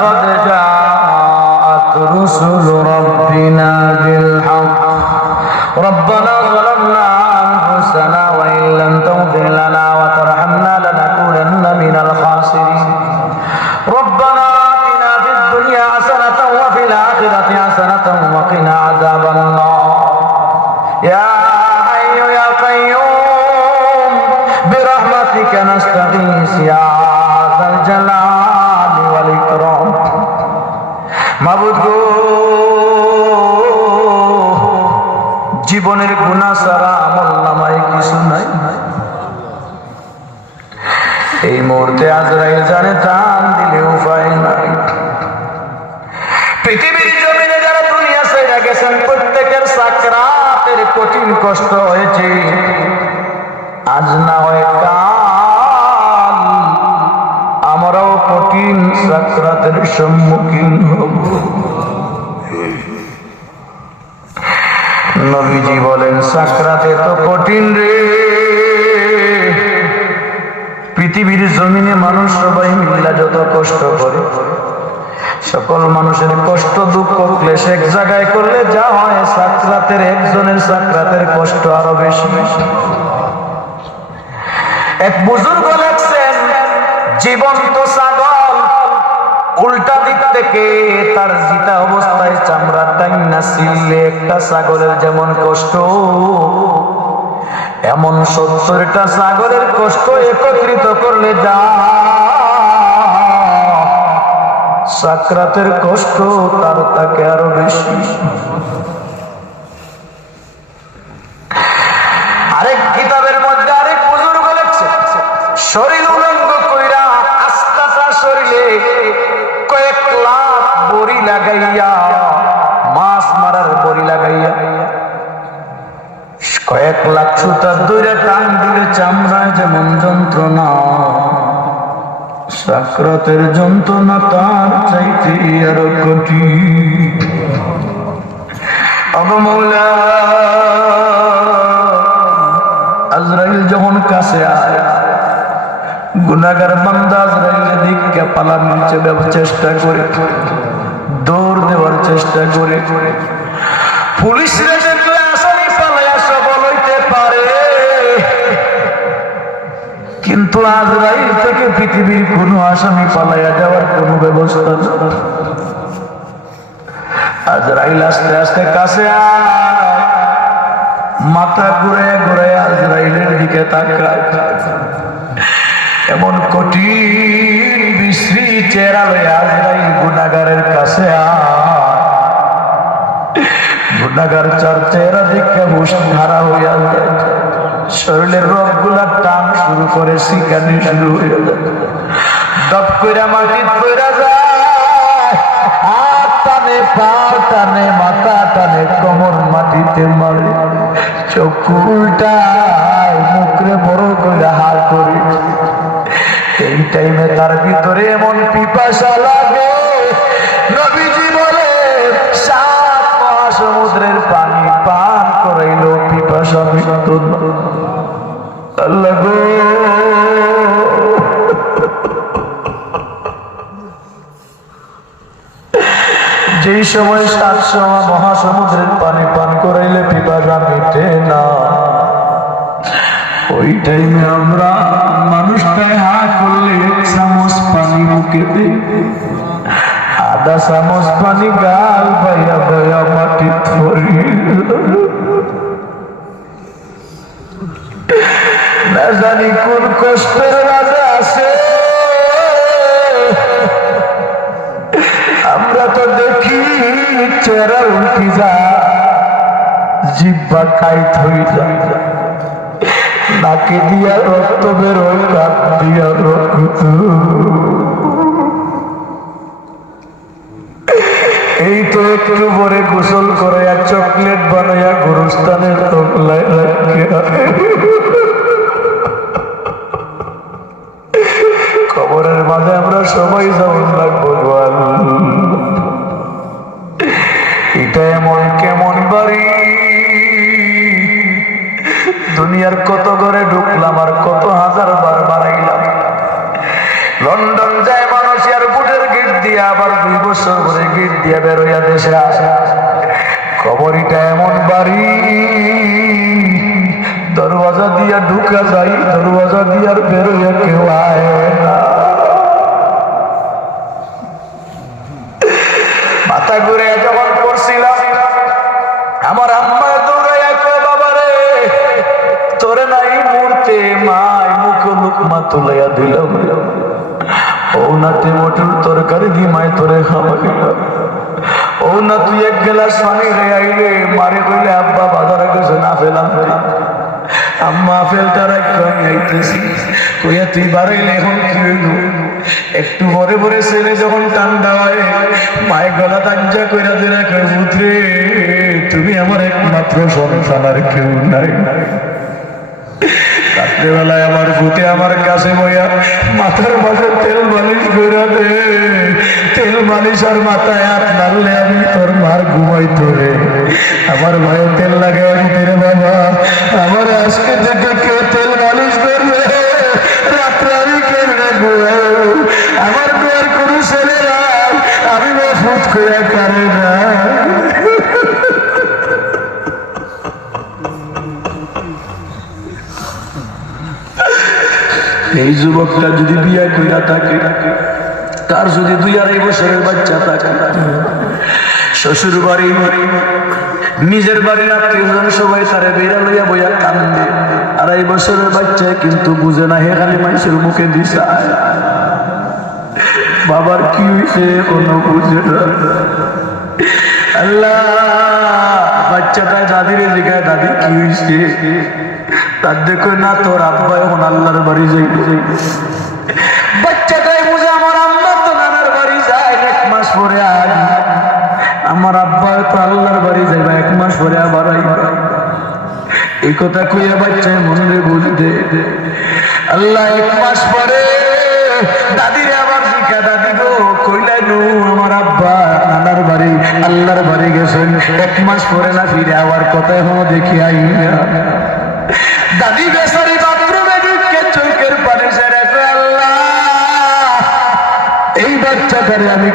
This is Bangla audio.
لقد جاءت رسل ربنا بالحق. ربنا ظلمنا أنفسنا وإن لم تغفر لنا وترحمنا لنكونن من الخاسرين. ربنا آتنا في الدنيا حسنة وفي الآخرة حسنة وقنا عذاب النار. يا حي يا قيوم برحمتك نستغيث يا ذا الجلال. জীবনের গুণা আমল নামায় কিছু নাই। এই মুহূর্তে আজরাইল জানে দিলে উপায় নাই। পৃথিবীর জমিনে যারা দুনিয়া সেরা গেছেন, প্রত্যেকের কঠিন কষ্ট হয়েছে। আজ না হয় কাল কঠিন সাকরাতের সম্মুখীন হব। নবীজি বলেন, সাকরাতে তো কঠিন রে। পৃথিবীর জমিনে মানুষ সবাই মিল্লা যত কষ্ট করে, সকল মানুষের কষ্ট, দুঃখ, ক্লেশ এক জায়গায় করলে যা হয়, সাকরাতের একজনের সাকরাতের কষ্ট আরও বেশি। এক বুজুর্গ লেখছেন, জীবন্ত ছাগল উল্টা দিক থেকে তার জিতা অবস্থায় চামড়া টাইনা ছিললে একটা সাগরের যেমন কষ্ট, এমন সত্তরটা সাগরের কষ্ট একত্রিত করলে যা সাকরাতের কষ্ট তার তাকে আরও বেশি। কয়েক লাখ সুতার দূরে টান দিলে চামড়ায় যেমন যন্ত্রণা। সাকরাতের যন্ত্রণা তার চাইতে আরও কঠিন। অবমৌলা আজরাইল যখন কাছে আয় গুনাগার বান্দা আজরাইলের দিককে পালানোর চেয়ে চেষ্টা করে, দৌড় দেওয়ার চেষ্টা করে। পুলিশরা কিন্তু আজরাইল থেকে পৃথিবীর কোনো আসামি পালাইয়া যাওয়ার কোনো ব্যবস্থা নেই। আজরাইল আস্তে আস্তে কাছে মাথা ঘুরে ঘুরে আজরাইলের দিকে এমন কঠিন, বিশ্রী চেহারা লয়ে আজরাইল গুনাগারের কাছে গুনাগার চার চেহারা দেখে হুশ হারা হইয়া শরীরের রোগগুলা টান শুরু করে শিকানি শুরু হয়ে দপ কইরা মাটি পইরা যায়। হাত টানে, পা টানে, মাথা টানে, কোমর মাটিতে মারে। চোখ উল্টায়, মুখরে বড় করে হাত করে। এই টাইমে তার ভিতরে এমন পিপাসা যেই সময় সাত সময় মহাসমুদ্রের পানি পান করাইলে পিপাসা মিটে না। ওই টাইমে আমরা মানুষটায় হা করলে চামচ পানি মুখে দিই আধা চামচ পানি গাল ভাইয়া মাটি ধরি না জানি কোন কষ্টের চেহারা উল্টি যা জিব্বা কাইত হয়ে যায় নাকে দিয়া রক্ত বেরোয় কাক দিয়া রক্ত। এই তো একটু পরে গোসল করে আর চকলেট বানাইয়া গুরুস্থানের তকলায় রাখিয়া। খবরের মাঝে আমরা সবাই যেমন এমন কেমন বাড়ি? দুনিয়ার কত ঘরে ঢুকলাম আর কত হাজার বার বাড়াইলাম। লন্ডন যায় মানুষ আর বুটের গেট দিয়ে আবার দুই বছর পরে গেট দিয়ে বেরোয়া দেশে আসা। খবরিটা এমন বাড়ি, দরওয়াজা দিয়া ঢুকা যাই দরওয়াজা দিয়া বেরোয়া কেউ আয়। মূর্তে মাই মুখ তুলাইয়া দিলাম ও মোটর তরকারি মাই তোরে খাওয়া গেলাম ও না তুই এক আইলে মারে কইলে, আব্বা, বাজারে গেছে না ফেলাম ফেলা আম্মা আইতেছি। কইয়া, তুই বাড়াইলে এখন একটু পরে পরে ছেলে যখন ঠান্ডা হয় মায়ের গলা তাঞ্জা কইরা দিলে কই পুত্রে তুমি আমার একমাত্র সন্তান আর কেউ নাই। রাত্রেবেলায় আমার ভূতে আমার কাছে বইয়া, মাথার মাঝে তেল মালিশ করে দে। তেল মালিশ আর মাথায় হাত নাড়লে আমি তোর মার ঘুমাই তোরে আমার মায়ে তেল লাগে দিতে এই যুবকটা যদি বিয়ে কইরা থাকে, তার যদি দুই আড়াই বছরের বাচ্চা থাকে, শ্বশুর বাড়ি, নিজের বাড়ির আত্মীয়জন সবাই তারে বেড়া লইয়া বইয়া কান্দে। আড়াই বছরের বাচ্চা কিন্তু বুঝে না, হে খালি মানুষের মুখে দিশা। বাবার কি হয়েছে কোনো বুঝে আল্লাহ বাচ্চাটা দাদিরে জিগায়, দাদি কি হয়েছে তার দেখো না তোর আব্বা, এখন আল্লাহর বাড়ি যাই। বাচ্চাটাই বুঝে আমার আম্মা তো নানার বাড়ি যায়, এক মাস পরে আজ আমার আব্বা তো আল্লাহর বাড়ি যাইবা এক মাস পরে আবার এই কথা কইয়া বাচ্চায় মনে বুঝতে আল্লাহ, এক মাস পরে দাদিরে আবার শিখা দাদি গো কইলাই নু, আমার আব্বা নানার বাড়ি, আল্লাহর বাড়ি গেছেন। এক মাস পরে না ফিরে আবার কথা এখনও দেখি আই দাদি বেসারি বাথরুমে ঢুকে চোখের পানি সেরে আল্লাহ এই বাচ্চাটারে আমি